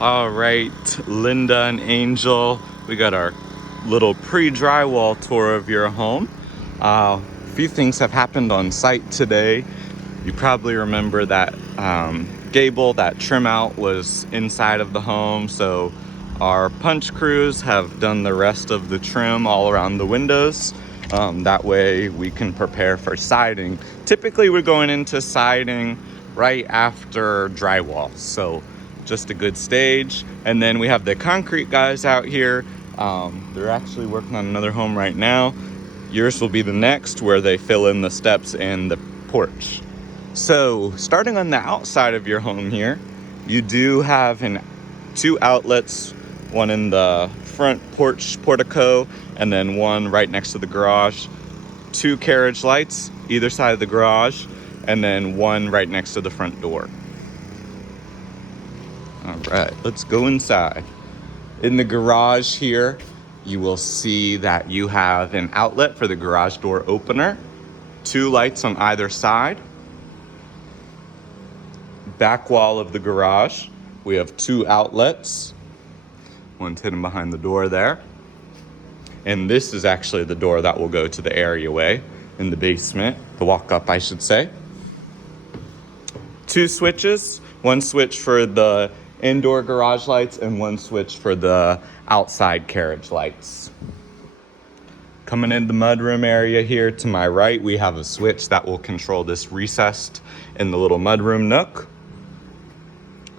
All right, Linda and Angel, we got our little pre-drywall tour of your home. A few things have happened on site today. You probably remember that gable, that trim out was inside of the home, so our punch crews have done the rest of the trim all around the windows. That way we can prepare for siding. Typically we're going into siding right after drywall, so just a good stage. And then we have the concrete guys out here. They're actually working on another home right now. Yours will be the next, where they fill in the steps and the porch. So starting on the outside of your home here, you do have two outlets, one in the front porch portico and then one right next to the garage. Two carriage lights either side of the garage, and then one right next to the front door. All right, let's go inside. In the garage here, you will see that you have an outlet for the garage door opener, two lights on either side. Back wall of the garage, we have two outlets. One's hidden behind the door there. And this is actually the door that will go to the areaway in the basement, the walk-up, I should say. Two switches, one switch for the indoor garage lights and one switch for the outside carriage lights. Coming in the mudroom area here to my right, we have a switch that will control this recessed in the little mudroom nook.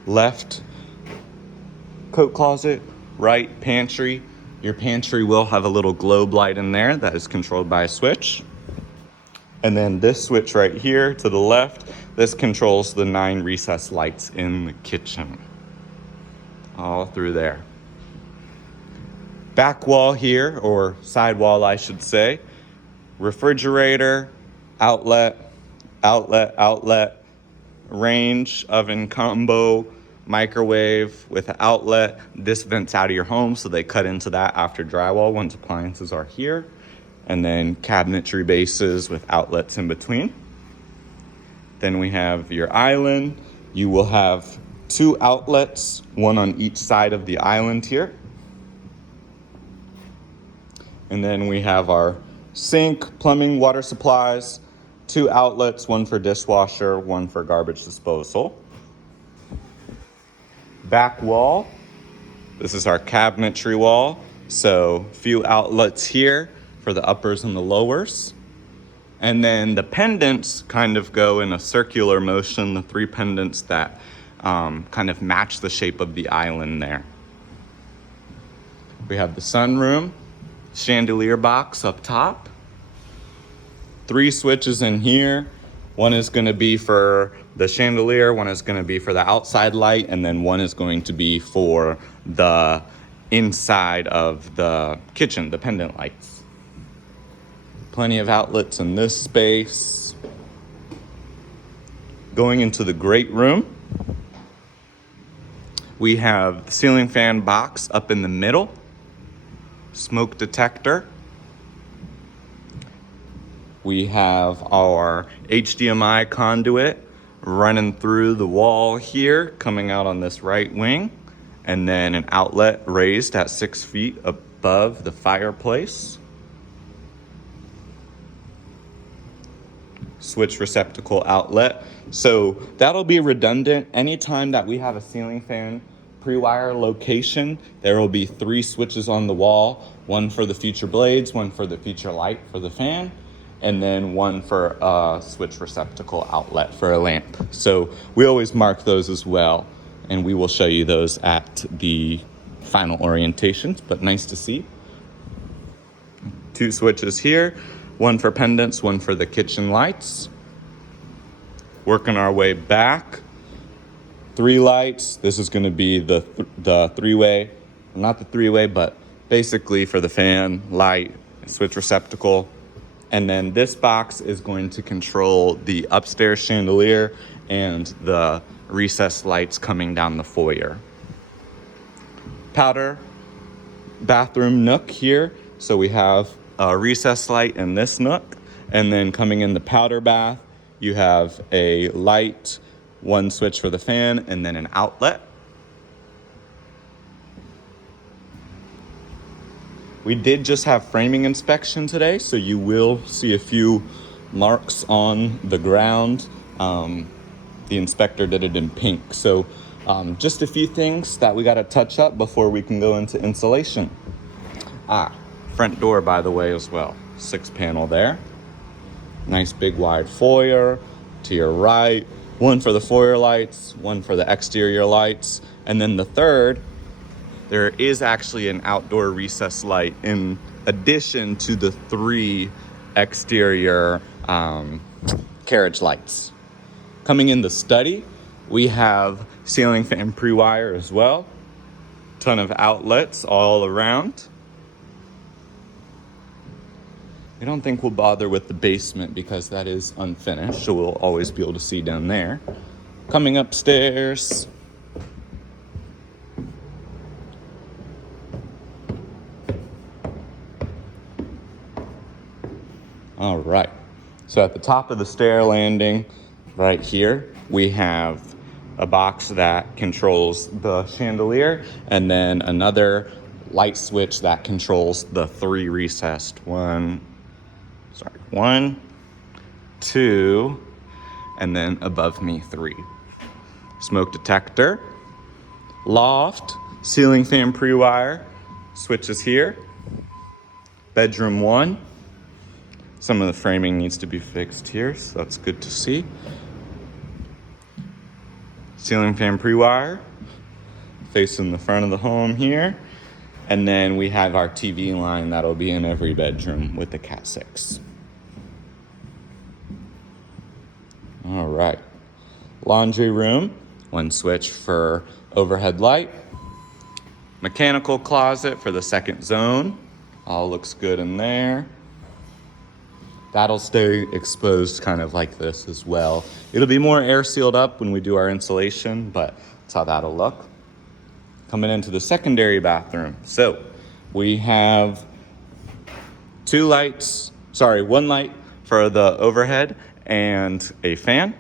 Left, coat closet, right, pantry. Your pantry will have a little globe light in there that is controlled by a switch. And then this switch right here to the left, this controls the 9 recessed lights in the kitchen. All through there. Back wall here, or side wall I should say, refrigerator, outlet, range, oven combo, microwave with an outlet. This vents out of your home, so they cut into that after drywall once appliances are here. And then cabinetry bases with outlets in between. Then we have your island. You will have 2 outlets, one on each side of the island here. And then we have our sink, plumbing, water supplies, 2 outlets, one for dishwasher, one for garbage disposal. Back wall, this is our cabinetry wall. So few outlets here for the uppers and the lowers. And then the pendants kind of go in a circular motion, the 3 pendants that kind of match the shape of the island there. We have the sunroom, chandelier box up top. 3 switches in here. One is going to be for the chandelier, one is going to be for the outside light, and then one is going to be for the inside of the kitchen, the pendant lights. Plenty of outlets in this space. Going into the great room, we have the ceiling fan box up in the middle, smoke detector. We have our HDMI conduit running through the wall here, coming out on this right wing, and then an outlet raised at 6 feet above the fireplace. Switch receptacle outlet. So that'll be redundant. Anytime that we have a ceiling fan pre-wire location, there will be 3 switches on the wall, one for the future blades, one for the future light for the fan, and then one for a switch receptacle outlet for a lamp. So we always mark those as well, and we will show you those at the final orientations, but nice to see. 2 switches here, one for pendants, one for the kitchen lights. Working our way back, 3 lights. This is going to be the 3-way, not the 3-way, but basically for the fan, light, switch receptacle. And then this box is going to control the upstairs chandelier and the recessed lights coming down the foyer. Powder bathroom nook here. So we have a recessed light in this nook. And then coming in the powder bath, you have a light, one switch for the fan, and then an outlet. We did just have framing inspection today, so you will see a few marks on the ground. The inspector did it in pink. So just a few things that we got to touch up before we can go into insulation. Front door, by the way, as well. 6-panel there. Nice big wide foyer to your right. One for the foyer lights, one for the exterior lights. And then the third, there is actually an outdoor recess light in addition to the 3 exterior carriage lights. Coming in the study, we have ceiling fan pre-wire as well. Ton of outlets all around. I don't think we'll bother with the basement because that is unfinished, so we'll always be able to see down there. Coming upstairs. All right, so at the top of the stair landing, right here, we have a box that controls the chandelier and then another light switch that controls the 3 recessed. 1, 2, and then above me 3. Smoke detector, loft, ceiling fan pre-wire, switches here. Bedroom 1. Some of the framing needs to be fixed here, so that's good to see. Ceiling fan pre-wire, facing the front of the home here. And then we have our TV line that'll be in every bedroom with the Cat 6. All right. Laundry room, 1 switch for overhead light. Mechanical closet for the 2nd zone. All looks good in there. That'll stay exposed kind of like this as well. It'll be more air sealed up when we do our insulation, but that's how that'll look. Coming into the secondary bathroom. So we have 1 light for the overhead and a fan.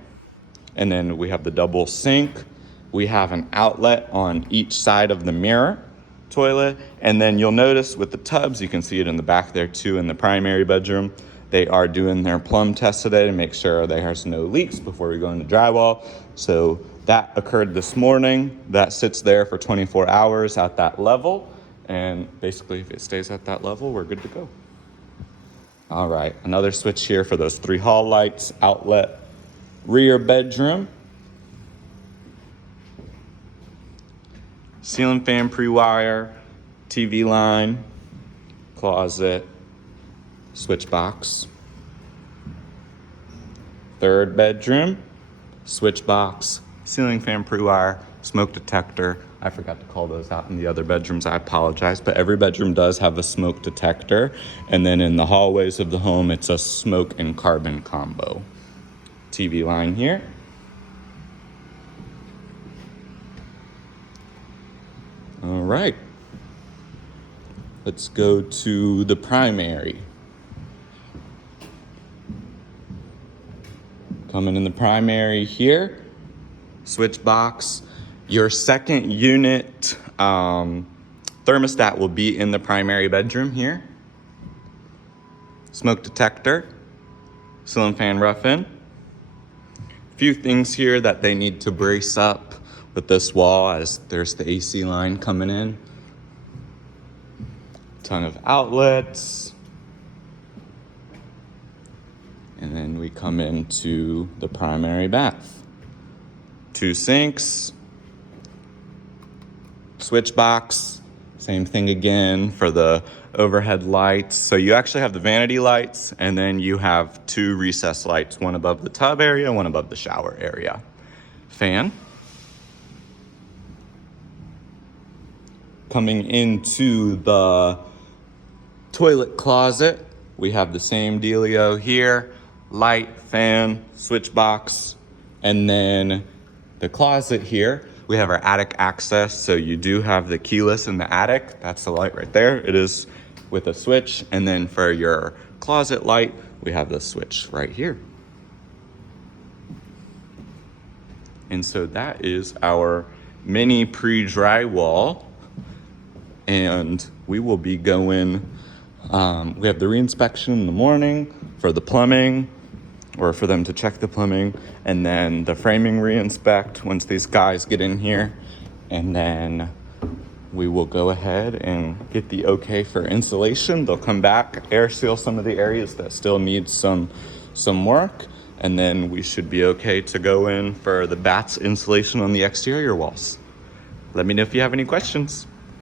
And then we have the double sink. We have an outlet on each side of the mirror toilet. And then you'll notice with the tubs, you can see it in the back there too in the primary bedroom. They are doing their plumb test today to make sure there's no leaks before we go into drywall. So that occurred this morning. That sits there for 24 hours at that level. And basically, if it stays at that level, we're good to go. All right, another switch here for those 3 hall lights, outlet, rear bedroom. Ceiling fan pre-wire, TV line, closet, switch box. 3rd bedroom, switch box, ceiling fan pre-wire, smoke detector. I forgot to call those out in the other bedrooms, I apologize, but every bedroom does have a smoke detector. And then in the hallways of the home, it's a smoke and carbon combo. TV line here. All right, let's go to the primary. Coming in the primary here, switch box. Your 2nd unit thermostat will be in the primary bedroom here. Smoke detector, ceiling fan rough-in. A few things here that they need to brace up with this wall as there's the AC line coming in. Ton of outlets. And then we come into the primary bath. 2 sinks, switch box, same thing again for the overhead lights. So you actually have the vanity lights and then you have 2 recessed lights, one above the tub area, one above the shower area. Fan. Coming into the toilet closet, we have the same dealio here. Light, fan, switch box, and then the closet here, we have our attic access. So you do have the keyless in the attic. That's the light right there. It is with a switch. And then for your closet light, we have the switch right here. And so that is our mini pre-drywall. and we will be going, we have the reinspection in the morning for the plumbing, or for them to check the plumbing, and then the framing reinspect once these guys get in here, and then we will go ahead and get the okay for installation. They'll come back, air seal some of the areas that still need some work, and then we should be okay to go in for the bats installation on the exterior walls. Let me know if you have any questions.